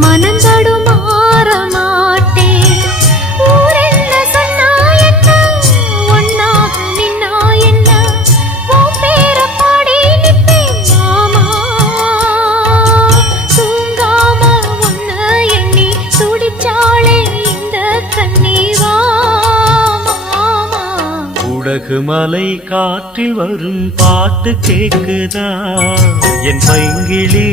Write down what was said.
மனந்தடும் மாற மாட்டேன். ஊர் என்ன சொன்னா என்ன, ஒன்னாக நின்னா என்ன, உன் பேர பாடி நிற்பேன் மாமா. தூங்காம உன்ன எண்ணி துடிச்சாளே இந்த கண்ணீவா மாமா. உடகு மலை காற்றில் வரும் பாட்டு கேக்குதா என் பைங்கிளி?